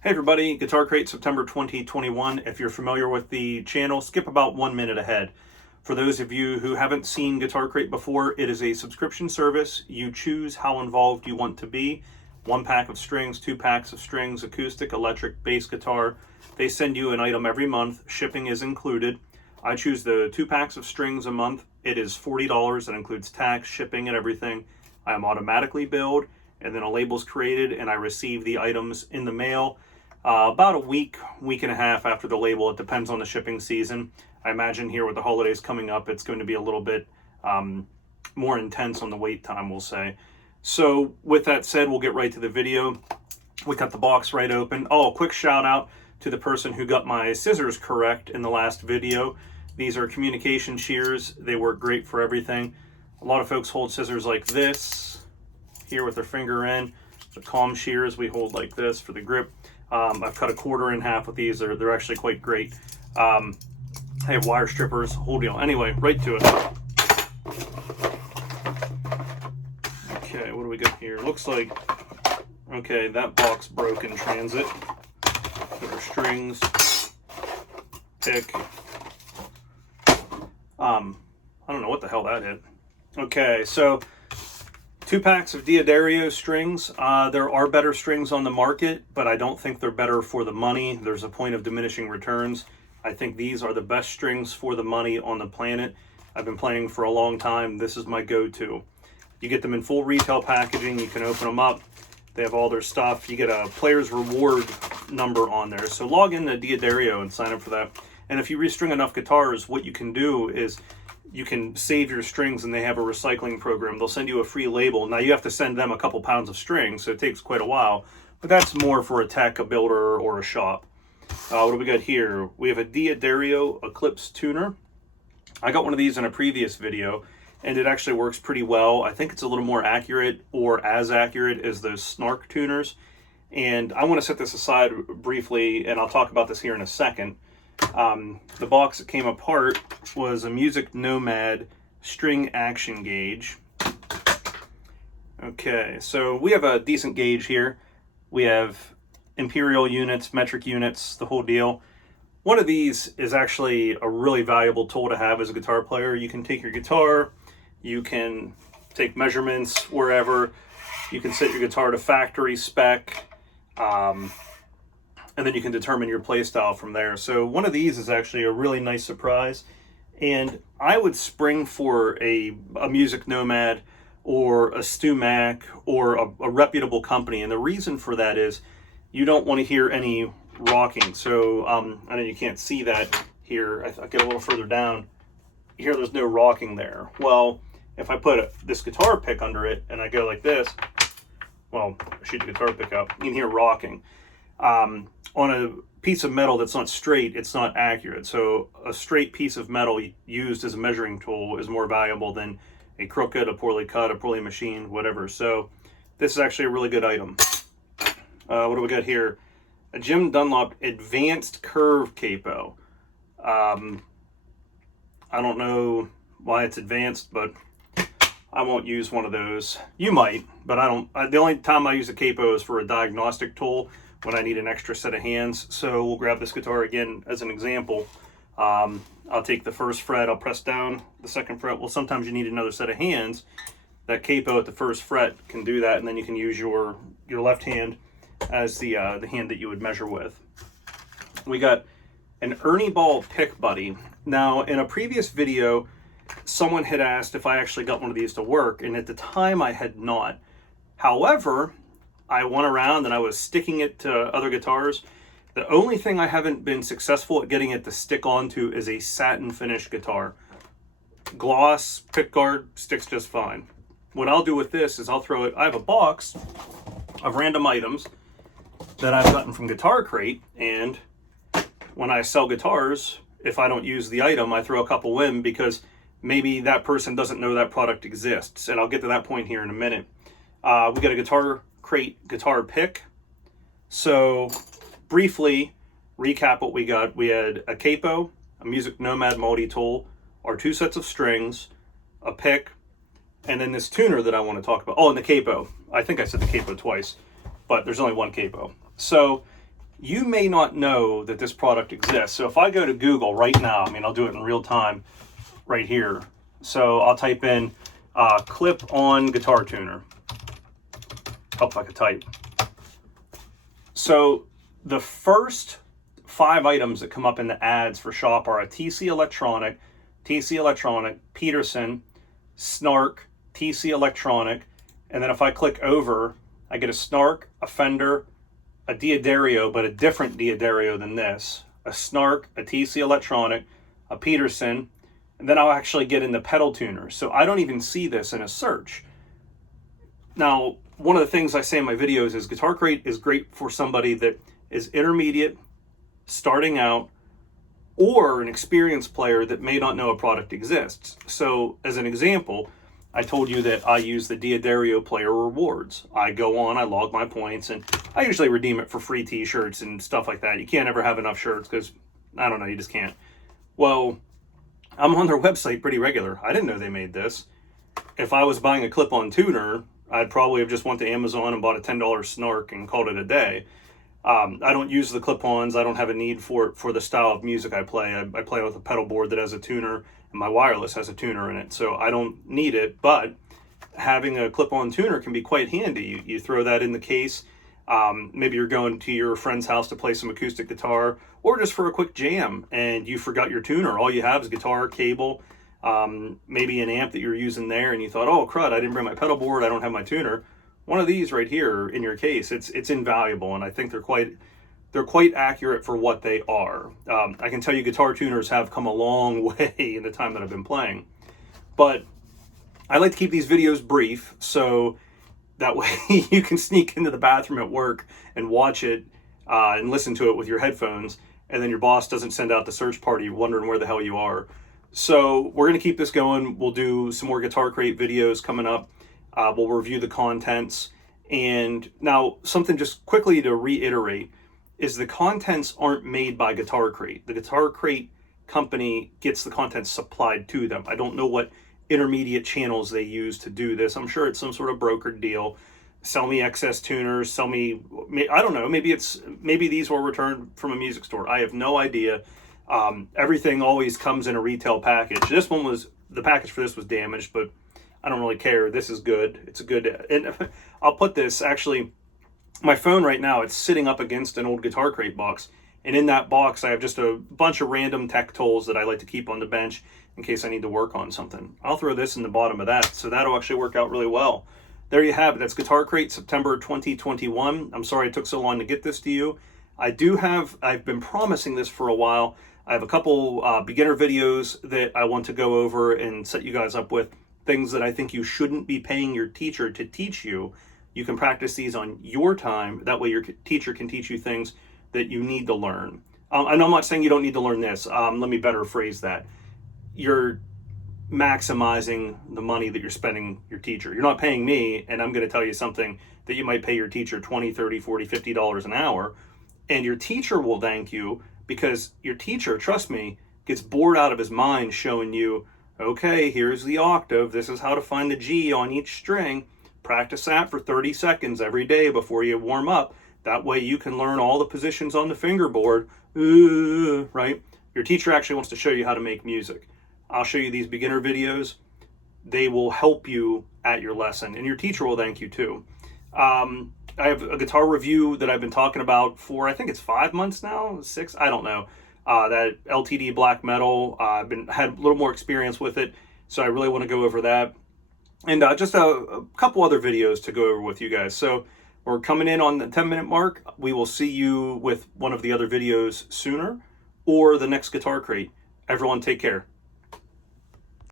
Hey everybody, Guitar Crate September 2021. If you're familiar with the channel, skip about 1 minute ahead. For those of you who haven't seen Guitar Crate before, it is a subscription service. You choose how involved you want to be. 1 pack of strings, 2 packs of strings, acoustic, electric, bass guitar. They send you an item every month. Shipping is included. I choose the 2 packs of strings a month. It is $40. That includes tax, shipping, and everything. I am automatically billed, and then a label is created, and I receive the items in the mail about a week and a half after the label. It depends on the shipping season. I imagine here with the holidays coming up, it's going to be a little bit more intense on the wait time, we'll say. So with that said, we'll get right to the video. We cut the box right open. Oh, a quick shout out to the person who got my scissors correct in the last video. These are communication shears. They work great for everything. A lot of folks hold scissors like this here with their finger in. The calm shears we hold like this for the grip. I've cut a quarter in half with these. They're actually quite great. I have wire strippers, whole deal. Anyway, right to it. Okay, what do we got here? Looks like, okay, that box broke in transit. There are strings, pick. I don't know what the hell that hit. Okay, so 2 packs of Diaderio strings. There are better strings on the market, but I don't think they're better for the money. There's a point of diminishing returns. I think these are the best strings for the money on the planet. I've been playing for a long time. This is my go-to. You get them in full retail packaging. You can open them up. They have all their stuff. You get a player's reward number on there. So log into Diaderio and sign up for that. And if you restring enough guitars, what you can do is you can save your strings, and they have a recycling program. They'll send you a free label. Now you have to send them a couple pounds of strings, so it takes quite a while, but that's more for a tech, a builder, or a shop. What do we got here? We have a Diaderio Eclipse tuner. I got one of these in a previous video, and it actually works pretty well. I think it's a little more accurate, or as accurate as those Snark tuners. And I want to set this aside briefly, and I'll talk about this here in a second. The box that came apart was a Music Nomad string action gauge. Okay, so we have a decent gauge here. We have imperial units, metric units, the whole deal. One of these is actually a really valuable tool to have as a guitar player. You can take your guitar, you can take measurements wherever, you can set your guitar to factory spec, and then you can determine your play style from there. So one of these is actually a really nice surprise. And I would spring for a Music Nomad or a Stu Mac or a reputable company. And the reason for that is you don't want to hear any rocking. So I know you can't see that here. I get a little further down. Here there's no rocking there. Well, if I put this guitar pick under it and I go like this, well, shoot the guitar pick up, you can hear rocking. On a piece of metal that's not straight, it's not accurate. So a straight piece of metal used as a measuring tool is more valuable than a crooked, a poorly cut, a poorly machined, whatever. So this is actually a really good item. What do we got here? A Jim Dunlop Advanced Curve Capo. I don't know why it's advanced, but I won't use one of those. You might, but I don't. The only time I use a capo is for a diagnostic tool, when I need an extra set of hands. So we'll grab this guitar again as an example. I'll take the first fret, I'll press down the second fret. Well, sometimes you need another set of hands. That capo at the first fret can do that, and then you can use your left hand as the hand that you would measure with. We got an Ernie ball pick buddy. Now, in a previous video, someone had asked if I actually got one of these to work, and at the time I had not. However, I went around and I was sticking it to other guitars. The only thing I haven't been successful at getting it to stick onto is a satin finish guitar. Gloss, pick guard, sticks just fine. What I'll do with this is I'll throw it, I have a box of random items that I've gotten from Guitar Crate, and when I sell guitars, if I don't use the item, I throw a couple in because maybe that person doesn't know that product exists. And I'll get to that point here in a minute. We got a Guitar Crate guitar pick. So briefly recap what we got. We had a capo, a Music Nomad multi-tool, our 2 sets of strings, a pick, and then this tuner that I want to talk about. Oh, and the capo. I think I said the capo twice, but there's only one capo. So you may not know that this product exists. So if I go to Google right now, I mean, I'll do it in real time right here. So I'll type in clip-on guitar tuner. Oh, if I could type. So the first 5 items that come up in the ads for Shop are a TC Electronic, Peterson, Snark, TC Electronic, and then if I click over, I get a Snark, a Fender, a Diaderio, but a different Diaderio than this, a Snark, a TC Electronic, a Peterson, and then I'll actually get in the pedal tuners. So I don't even see this in a search. Now, one of the things I say in my videos is Guitar Crate is great for somebody that is intermediate, starting out, or an experienced player that may not know a product exists. So as an example, I told you that I use the Diaderio Player Rewards. I go on, I log my points, and I usually redeem it for free t-shirts and stuff like that. You can't ever have enough shirts because, I don't know, you just can't. Well, I'm on their website pretty regular. I didn't know they made this. If I was buying a clip-on tuner, I'd probably have just went to Amazon and bought a $10 Snark and called it a day. I don't use the clip-ons. I don't have a need for it for the style of music I play. I play with a pedal board that has a tuner, and my wireless has a tuner in it, so I don't need it, but having a clip-on tuner can be quite handy. You throw that in the case. Maybe you're going to your friend's house to play some acoustic guitar, or just for a quick jam, and you forgot your tuner. All you have is guitar, cable, maybe an amp that you're using there, and you thought, oh crud, I didn't bring my pedal board, I don't have my tuner. One of these right here in your case, it's invaluable, and I think they're quite accurate for what they are. I can tell you guitar tuners have come a long way in the time that I've been playing. But I like to keep these videos brief, so that way you can sneak into the bathroom at work and watch it and listen to it with your headphones, and then your boss doesn't send out the search party wondering where the hell you are. So we're going to keep this going. We'll do some more Guitar Crate videos coming up. We'll review the contents. And now, something just quickly to reiterate is the contents aren't made by Guitar Crate. The Guitar Crate company gets the contents supplied to them. I don't know what intermediate channels they use to do this. I'm sure it's some sort of brokered deal. Sell me excess tuners, sell me, I don't know, maybe these were returned from a music store. I have no idea. Everything always comes in a retail package. The package for this was damaged, but I don't really care. This is good. It's a good, and I'll put this, actually, my phone right now, it's sitting up against an old Guitar Crate box. And in that box, I have just a bunch of random tech tools that I like to keep on the bench in case I need to work on something. I'll throw this in the bottom of that, so that'll actually work out really well. There you have it. That's Guitar Crate, September 2021. I'm sorry it took so long to get this to you. I've been promising this for a while. I have a couple beginner videos that I want to go over and set you guys up with. Things that I think you shouldn't be paying your teacher to teach you. You can practice these on your time. That way your teacher can teach you things that you need to learn. And I'm not saying you don't need to learn this. Let me better phrase that. You're maximizing the money that you're spending your teacher. You're not paying me, and I'm going to tell you something that you might pay your teacher $20, $30, $40, $50 an hour. And your teacher will thank you because your teacher, trust me, gets bored out of his mind showing you, okay, here's the octave. This is how to find the G on each string. Practice that for 30 seconds every day before you warm up. That way you can learn all the positions on the fingerboard, right? Your teacher actually wants to show you how to make music. I'll show you these beginner videos. They will help you at your lesson, and your teacher will thank you too. I have a guitar review that I've been talking about for, I think it's 5 months now, 6, I don't know. That LTD black metal, I've had a little more experience with it, so I really want to go over that. And just a couple other videos to go over with you guys. So we're coming in on the 10-minute mark. We will see you with one of the other videos sooner or the next Guitar Crate. Everyone take care.